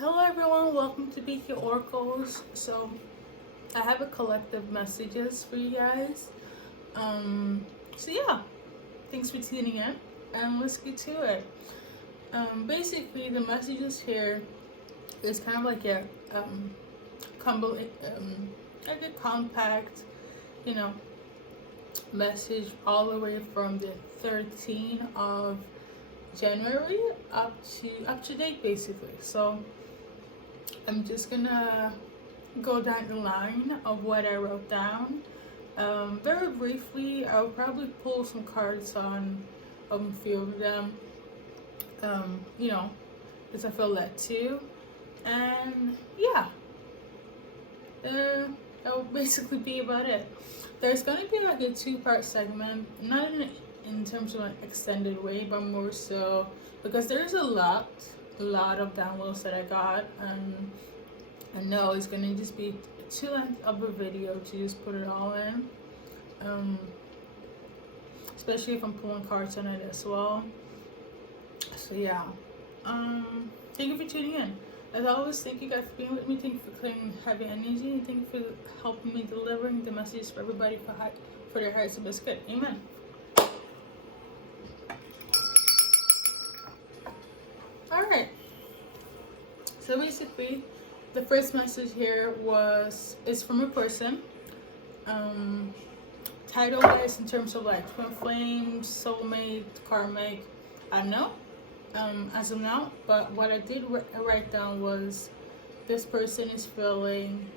Hello everyone, welcome to BKA Oracles. So I have a collective messages for you guys. So yeah, thanks for tuning in and let's get to it. Basically the messages here is kind of like a like a compact, you know, message all the way from the 13th of January up to date basically. So I'm just gonna go down the line of what I wrote down. Very briefly, I'll probably pull some cards on a few of them, you know, because I feel led to. And yeah, that will basically be about it. There's gonna be like a two-part segment, not in terms of an extended way, but more so because there's a lot of downloads that I got, and I know it's gonna just be too length of a video to just put it all in, especially if I'm pulling cards on it as well. So yeah, thank you for tuning in. As always, thank you guys for being with me. Thank you for clearing heavy energy, and thank you for helping me delivering the message for everybody for their hearts to be good. Amen. Alright, so basically the first message here is from a person. Title wise, in terms of like twin flames, soulmate, karmic, I don't know as of now, but what I did write down was this person is feeling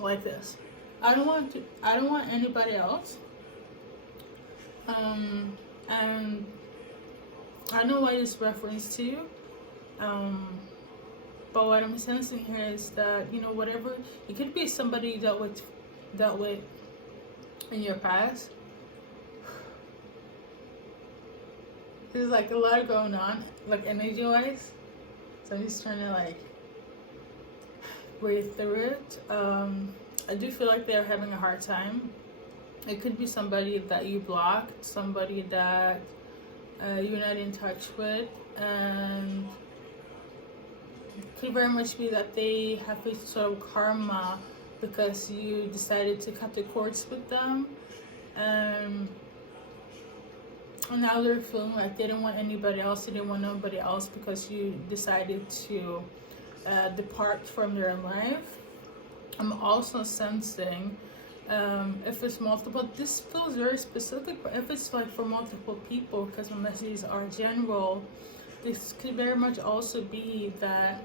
like this. I don't want anybody else, and I know what it's reference to, but what I'm sensing here is that, you know, whatever, it could be somebody you dealt with in your past. There's like a lot going on, like energy wise, so I'm just trying to like breathe through it. I do feel like they're having a hard time. It could be somebody that you blocked, somebody that you're not in touch with, and it could very much be that they have a sort of karma because you decided to cut the cords with them, and now they're feeling like they didn't want anybody else, they didn't want nobody else because you decided to depart from their life. I'm also sensing, if it's multiple, this feels very specific, but if it's like for multiple people, because my messages are general, this could very much also be that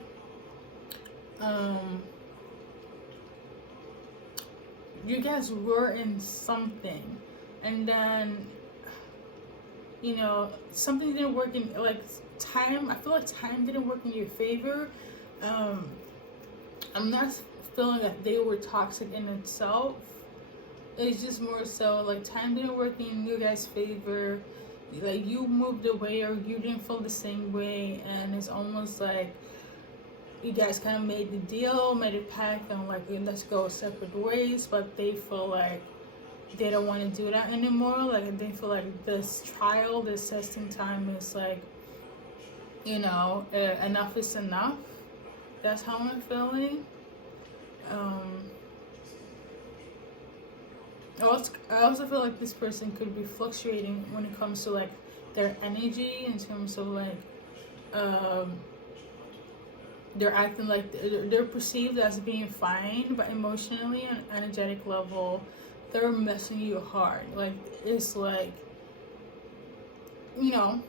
you guys were in something, and then, you know, something didn't work in, like, time, I feel like time didn't work in your favor. I'm not feeling that they were toxic in itself. It's just more so like time didn't work in your guys' favor. Like you moved away or you didn't feel the same way, and it's almost like you guys kind of made the deal, made a pact, and like let's go separate ways. But they feel like they don't want to do that anymore. Like they feel like this trial, this testing time is like, you know, enough is enough. That's how I'm feeling. I also feel like this person could be fluctuating when it comes to like their energy, in terms of like they're acting like they're perceived as being fine, but emotionally and energetic level they're messing you hard. Like it's like, you know,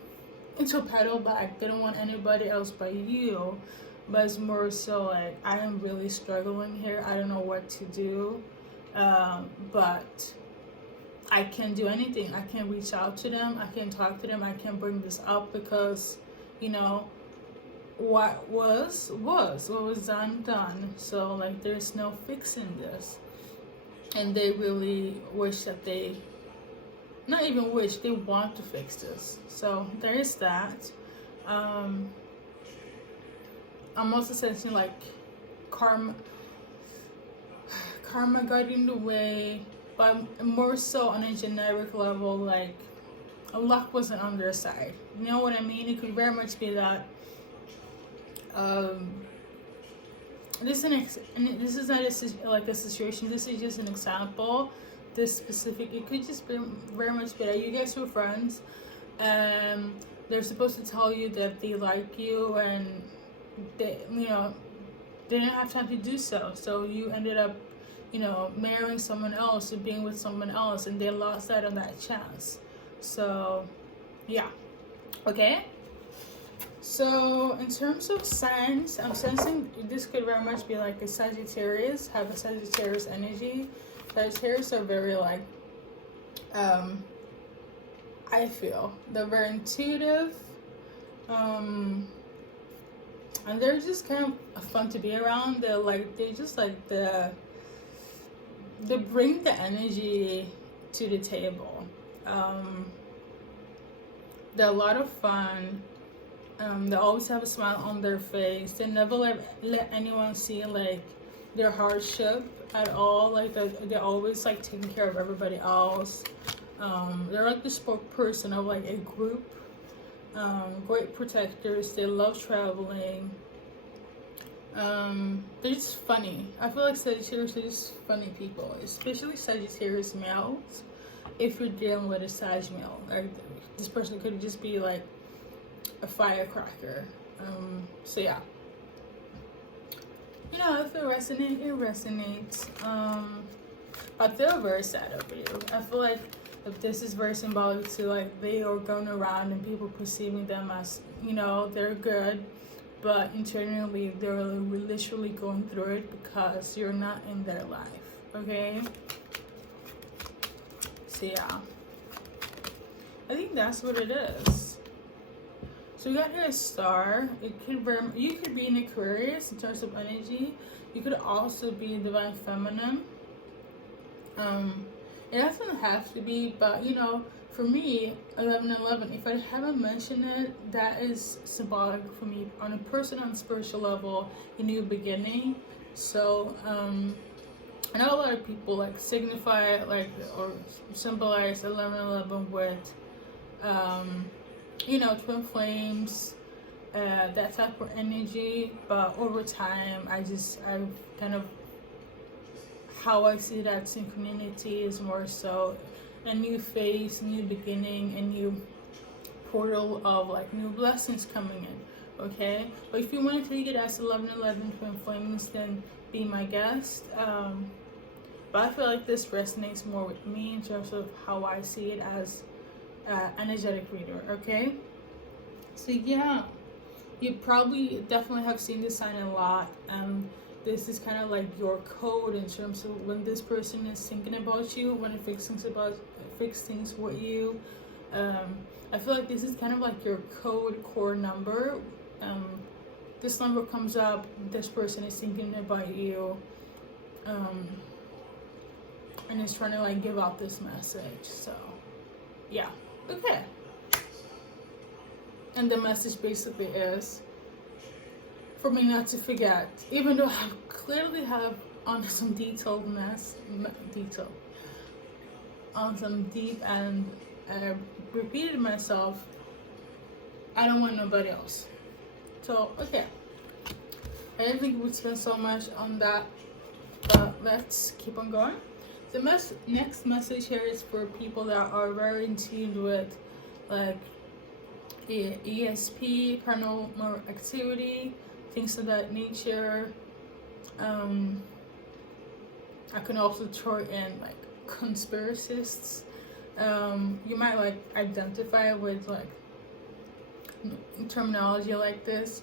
it's a pedal back. They don't want anybody else but you. But it's more so like, I am really struggling here. I don't know what to do. But I can't do anything. I can't reach out to them. I can't talk to them. I can't bring this up because, you know, what was done. So like, there's no fixing this. And they really wish that they, not even wish, they want to fix this. So there is that. I'm also sensing like karma got in the way, but more so on a generic level, like luck wasn't on their side. You know what I mean? It could very much be that Um, this is not like a situation. This is just an example. This specific, it could just be very much better. You guys were friends, and they're supposed to tell you that they like you, and they, they didn't have time to do so. So you ended up, marrying someone else or being with someone else, and they lost out on that chance. So, yeah. Okay. So in terms of signs, I'm sensing this could very much be like a Sagittarius, have a Sagittarius energy. Sagittarius are very like, I feel they're very intuitive, and they're just kind of fun to be around. They bring the energy to the table. They're a lot of fun. They always have a smile on their face. They never let anyone see like their hardship at all. Like they're always like taking care of everybody else. They're like the spokesperson of like a group. Great protectors. They love traveling. They're just funny. I feel like Sagittarius are just funny people, especially Sagittarius males. If you're dealing with a Sag male, like this person could just be like a firecracker. So yeah, if it resonates, it resonates. I feel very sad over you. I feel like if this is very symbolic to like they are going around and people perceiving them as they're good, but internally they're literally going through it because you're not in their life. Okay. So yeah, I think that's what it is. So we got here a star. You could be an Aquarius in terms of energy. You could also be divine feminine. It doesn't have to be, but for me, 11:11. If I haven't mentioned it, that is symbolic for me on a personal and spiritual level, a new beginning. So I know a lot of people like signify or symbolize 11:11 with twin flames, that type of energy. But over time, I've kind of, how I see that synchronicity is more so a new phase, new beginning, a new portal of like new blessings coming in. Okay, but if you want to take it as 11:11 twin flames, then be my guest. But I feel like this resonates more with me in terms of how I see it as energetic reader. Okay, so yeah, you probably definitely have seen this sign a lot. This is kind of like your code in terms of when this person is thinking about you, when it fix things with you. I feel like this is kind of like your code core number. This number comes up, this person is thinking about you, and is trying to like give out this message. So yeah. Okay. And the message basically is for me not to forget, even though I clearly have on some on some deep and repeated myself, I don't want nobody else. So okay, I didn't think we'd spend so much on that, but let's keep on going. The next message here is for people that are very in tune with like ESP, paranormal activity, things of that nature. I can also throw in like conspiracists. You might like identify with like terminology like this.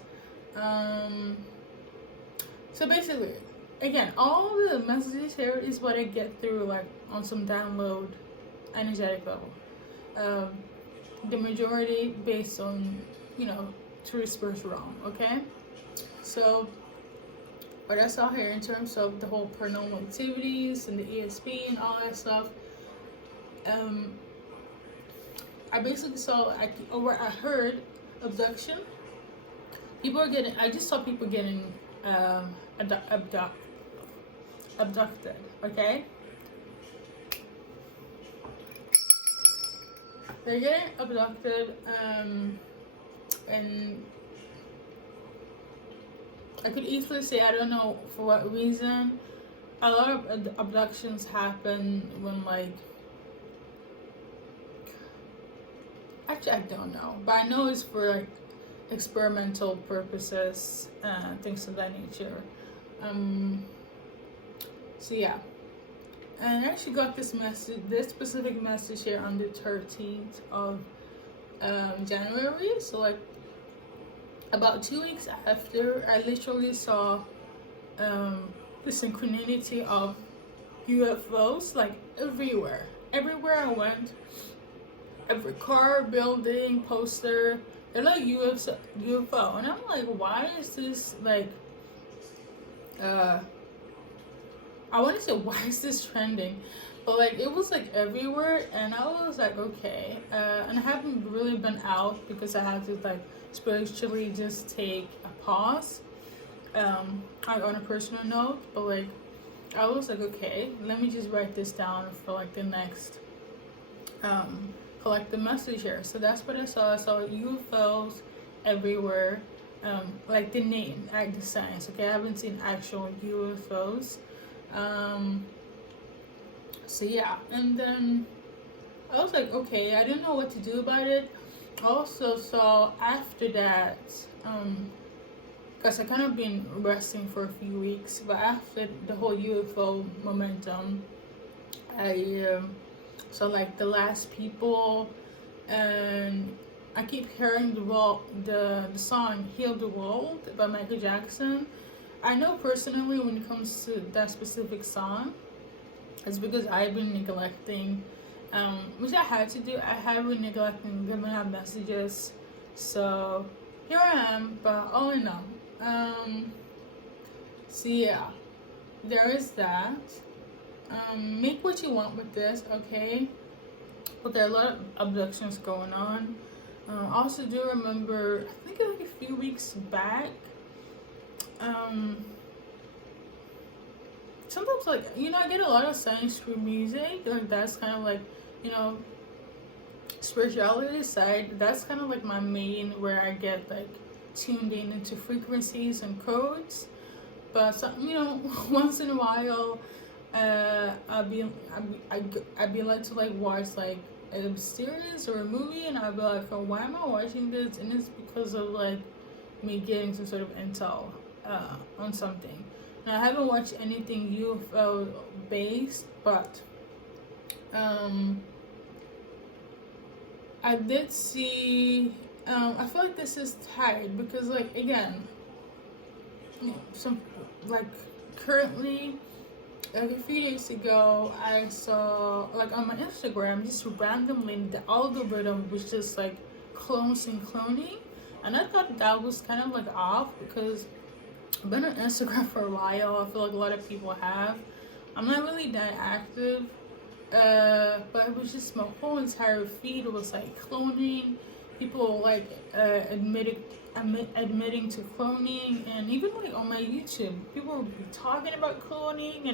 So basically, again, all the messages here is what I get through like on some download energetic level. The majority based on through spiritual realm. Okay, so what I saw here in terms of the whole paranormal activities and the ESP and all that stuff, I basically saw I heard abduction. I just saw people getting abducted. Okay, they're getting abducted, and I could easily say, I don't know for what reason, a lot of abductions happen when, like, actually I don't know, but I know it's for like experimental purposes, things of that nature. So yeah, and I actually got this message, this specific message here on the 13th of January. So like about 2 weeks after, I literally saw the synchronicity of UFOs like everywhere. Everywhere I went, every car, building, poster, they're like UFO. And I'm like, why is this like, I want to say, why is this trending? But like, it was like everywhere, and I was like, okay. And I haven't really been out because I had to like spiritually just take a pause, on a personal note. But like, I was like, okay, let me just write this down for like the next collective message here. So that's what I saw. I saw UFOs everywhere, like the name, like the signs. Okay, I haven't seen actual UFOs. So yeah, and then I was like, okay, I didn't know what to do about it. Also, so after that, because I kind of been resting for a few weeks, but after the whole UFO momentum, I so like The Last People, and I keep hearing the song "Heal the World" by Michael Jackson. I know personally when it comes to that specific song, it's because I've been neglecting, which I had to do. I have been neglecting giving out messages, so here I am. But all in all, so yeah, there is that. Make what you want with this, okay? But there are a lot of abductions going on. Also, do remember, I think like a few weeks back, sometimes like, I get a lot of science through music. Like that's kind of like, spirituality side. That's kind of like my main, where I get like tuned in into frequencies and codes. But once in a while, I'd be like to like watch like a series or a movie, and I'd be like, oh, why am I watching this? And it's because of like me getting some sort of intel on something. Now, I haven't watched anything UFO based, but I did see. I feel like this is tied because, like, again, some like currently, like a few days ago, I saw like on my Instagram just randomly the algorithm was just like clones and cloning, and I thought that was kind of like off because I've been on Instagram for a while. I feel like a lot of people have. I'm not really that active, but it was just my whole entire feed was like cloning. People like admitting to cloning, and even like on my YouTube, people would be talking about cloning,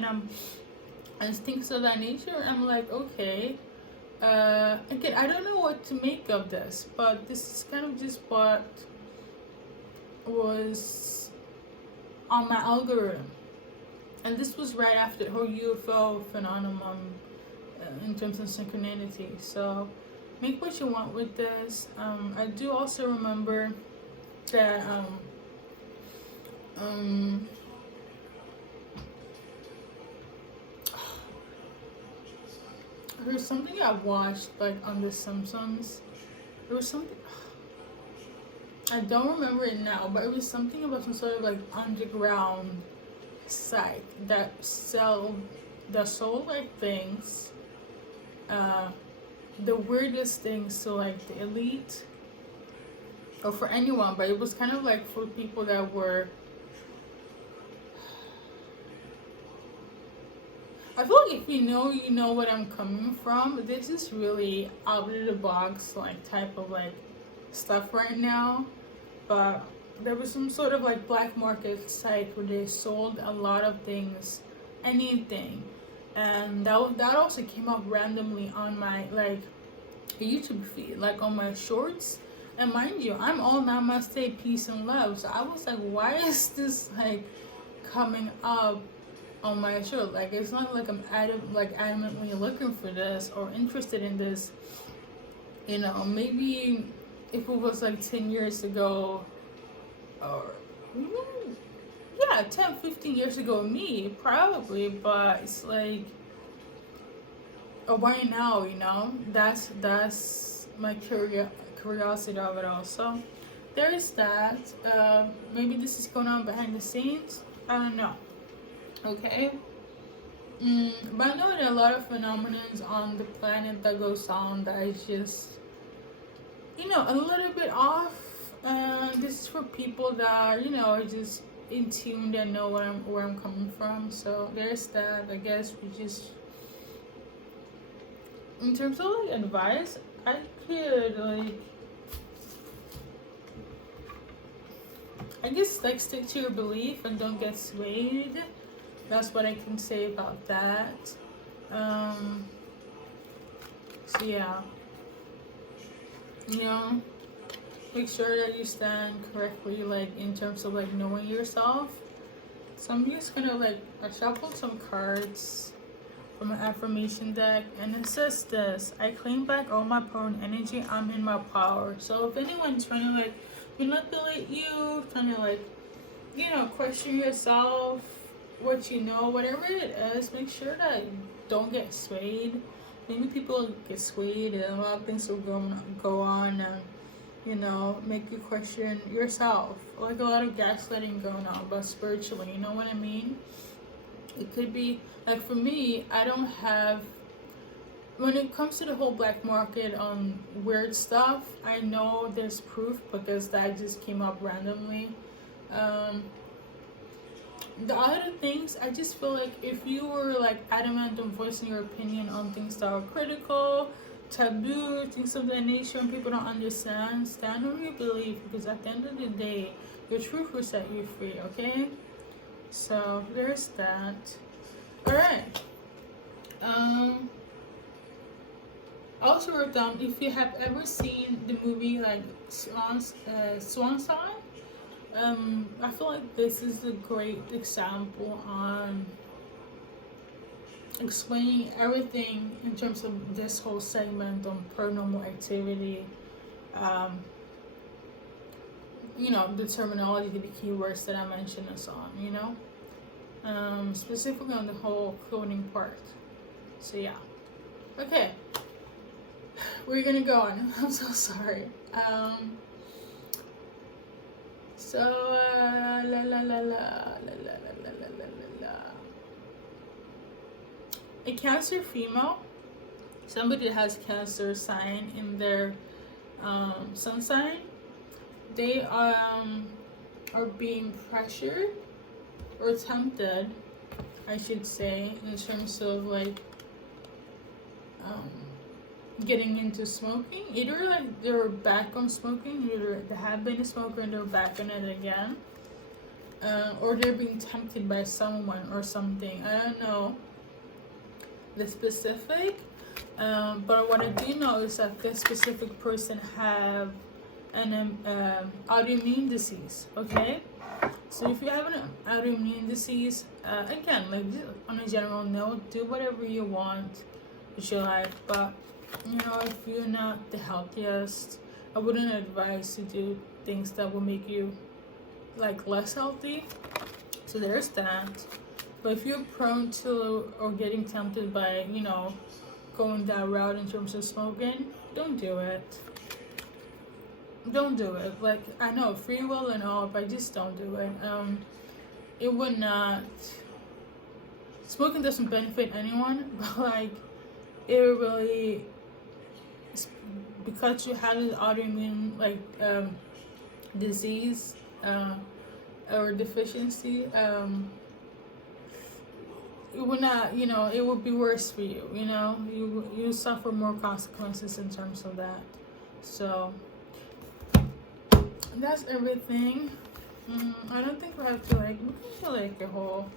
and things of that nature. I'm like, okay. Again, I don't know what to make of this, but this is kind of just what was on my algorithm, and this was right after the whole UFO phenomenon, in terms of synchronicity. So make what you want with this. I do also remember that there's something I watched like on The Simpsons. There was something, I don't remember it now, but it was something about some sort of like underground site that sold like things, the weirdest things to like the elite or for anyone, but it was kind of like for people that were, I feel like if you know what I'm coming from. This is really out of the box like type of like stuff right now, but there was some sort of like black market site where they sold a lot of things, anything, and that also came up randomly on my like YouTube feed, like on my shorts. And mind you, I'm all namaste, peace and love. So I was like, why is this like coming up on my show? Like, it's not like I'm adamantly looking for this or interested in this. You know, maybe if it was like 10 years ago, or yeah, 10, 15 years ago, me probably, but it's like, why now? You know, that's my curiosity of it all. So there is that. Maybe this is going on behind the scenes. I don't know. Okay. But I know there are a lot of phenomena on the planet that goes on that is just, you know, a little bit off. And this is for people that, you know, are just in tune, that know where I'm coming from. So there's that. I guess we just, in terms of like advice, I could like, I guess like stick to your belief and don't get swayed. That's what I can say about that. So yeah, you know, make sure that you stand correctly, like in terms of like knowing yourself. So I'm just gonna like, I shuffled some cards from an affirmation deck, and it says this: I claim back all my power and energy. I'm in my power. So if anyone's trying to like manipulate you, trying to like, you know, question yourself, what you know, whatever it is, make sure that you don't get swayed. Maybe people get swayed and a lot of things will go on and, you know, make you question yourself. Like a lot of gaslighting going on, but spiritually, you know what I mean? It could be, like for me, I don't have, when it comes to the whole black market on weird stuff, I know there's proof because that just came up randomly. The other things, I just feel like if you were like adamant on voicing your opinion on things that are critical, taboo, things of that nature, and people don't understand, stand on your belief, because at the end of the day, your truth will set you free, okay? So there's that. Alright. I also wrote down, if you have ever seen the movie like Swan Song, I feel like this is a great example on explaining everything in terms of this whole segment on paranormal activity. You know, the terminology, the keywords that I mentioned is on, you know, specifically on the whole cloning part. So yeah. Okay. We're gonna go on. I'm so sorry. So, a Cancer female, somebody that has Cancer sign in their sun sign, they are being pressured or tempted, I should say, in terms of like getting into smoking. Either like they're back on smoking, either they have been a smoker and they're back on it again, or they're being tempted by someone or something. I don't know the specific, but what I do know is that this specific person have an autoimmune disease. Okay, so if you have an autoimmune disease, again, like on a general note, do whatever you want with your life, but you know, if you're not the healthiest, I wouldn't advise to do things that will make you like less healthy. So there's that. But if you're prone to or getting tempted by, you know, going that route in terms of smoking, don't do it. Don't do it. Like, I know free will and all, but just don't do it. It would not. Smoking doesn't benefit anyone, but like, it really, because you have an autoimmune like disease or deficiency, it would not, you know, it would be worse for you. You know, you suffer more consequences in terms of that. So that's everything. I don't think we have to like, we can feel like the whole,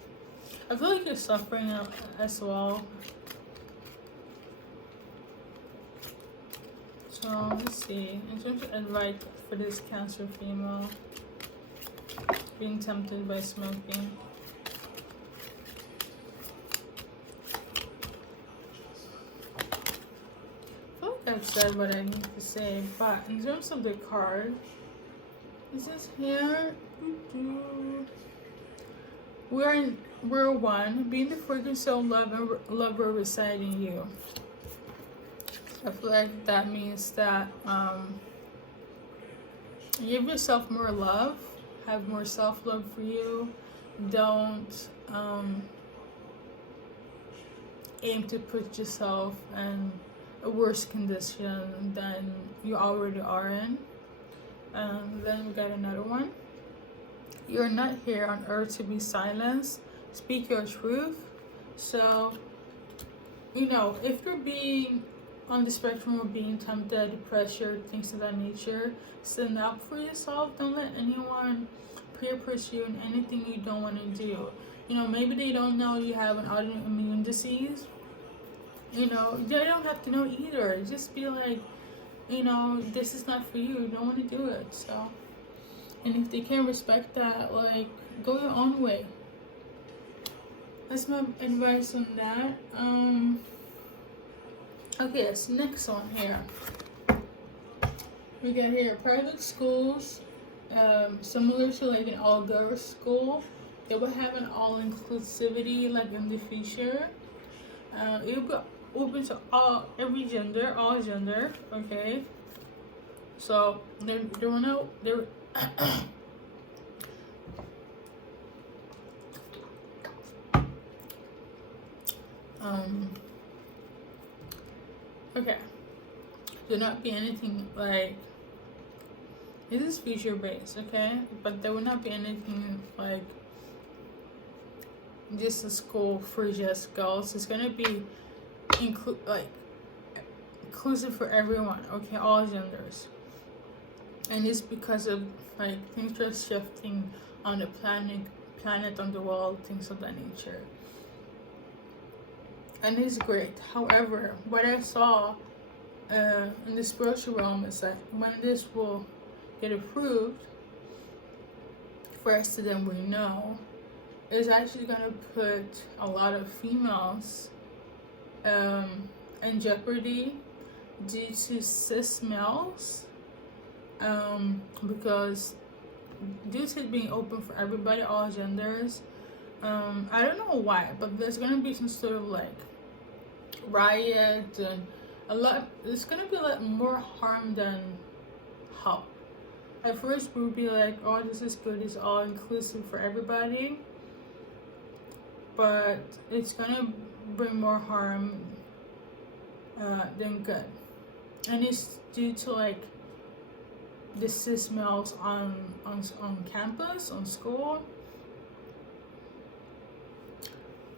I feel like you're suffering as well. So let's see. In terms of advice for this Cancer female being tempted by smoking. I feel like I've said what I need to say, but in terms of the card, it says here, we're one, being the frequency of love will reside in you. I feel like that means that give yourself more love, have more self-love for you. Don't aim to put yourself in a worse condition than you already are in. Then we got another one. You're not here on earth to be silenced. Speak your truth. So, you know, if you're being on the spectrum of being tempted, pressure, things of that nature, stand up for yourself. Don't let anyone peer pressure you in anything you don't want to do. You know, maybe they don't know you have an autoimmune disease. You know, they don't have to know either. Just be like, you know, this is not for you. You don't want to do it. So, and if they can't respect that, like, go your own way. That's my advice on that. Okay, so next one here. We got here private schools, similar to like an all-girls school. They will have an all-inclusivity like in the future. It will be open to every gender, all gender. Okay. So there will no there. Okay. Do not be anything like. This is future based, okay? But there will not be anything like just a school for just girls. It's gonna be inclusive for everyone, okay? All genders. And it's because of like things are shifting on the planet on the world, things of that nature. And it's great. However, what I saw in the spiritual realm is that when this will get approved, first then we know, is actually going to put a lot of females in jeopardy due to cis males, because due to it being open for everybody, all genders, I don't know why, but there's going to be some sort of like riot and there's going to be a lot more harm than help. At first we would be like, oh, this is good, it's all inclusive for everybody, but it's going to bring more harm than good. And it's due to like the cis males on campus, on school.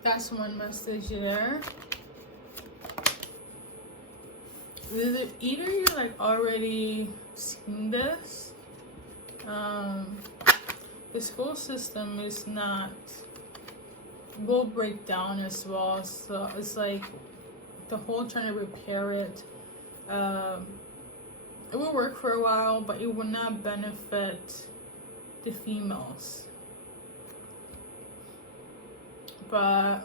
That's one message there. Either you're like already seen this, the school system is not, will break down as well. So it's like the whole trying to repair it. It will work for a while, but it will not benefit the females. But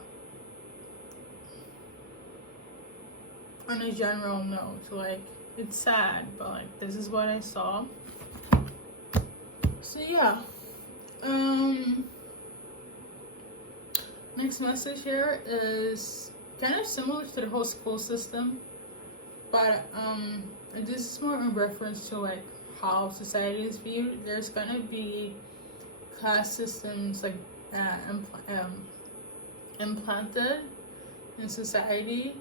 on a general note, like, it's sad, but like, this is what I saw. So yeah, next message here is kind of similar to the whole school system, but this is more in reference to like how society is viewed. There's gonna be class systems like implanted in society,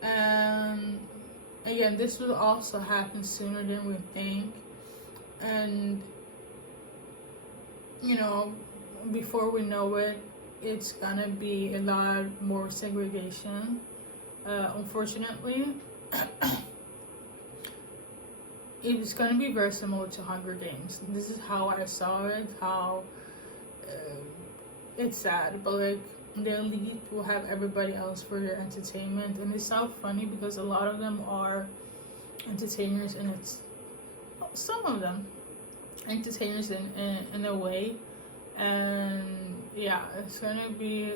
and again, this will also happen sooner than we think. And you know, before we know it, it's gonna be a lot more segregation, unfortunately. It's gonna be very similar to Hunger Games. This is how I saw it, how it's sad, but like the elite will have everybody else for their entertainment. And it's so funny because a lot of them are entertainers, and it's some of them entertainers in a way. And yeah, it's gonna be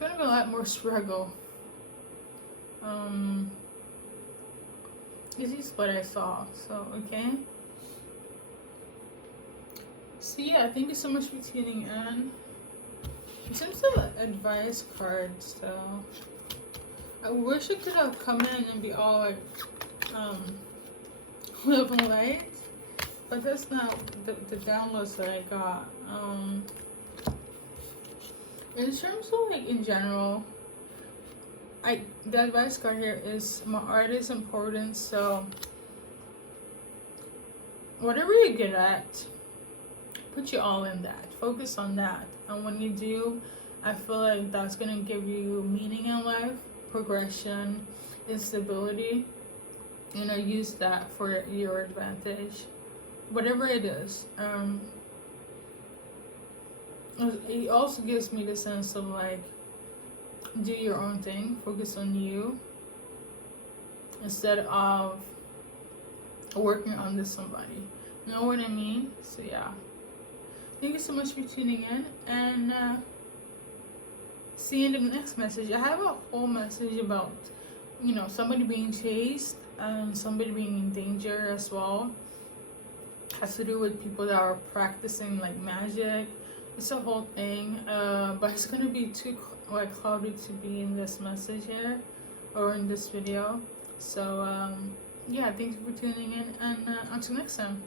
a lot more struggle. This is what I saw. So okay. So yeah, thank you so much for tuning in. In terms of advice cards, so I wish it could have come in and be all like love and light, but that's not the downloads that I got. In terms of like in general, the advice card here is my art is important. So whatever you're good at, put you all in that. Focus on that. And when you do, I feel like that's going to give you meaning in life, progression, and stability. You know, use that for your advantage. Whatever it is. It also gives me the sense of like, do your own thing. Focus on you. Instead of working under somebody. Know what I mean? So yeah. Thank you so much for tuning in, and see you in the next message. I have a whole message about, you know, somebody being chased and somebody being in danger as well. Has to do with people that are practicing like magic. It's a whole thing, but it's gonna be too like cloudy to be in this message here or in this video. So yeah, thank you for tuning in, and until next time.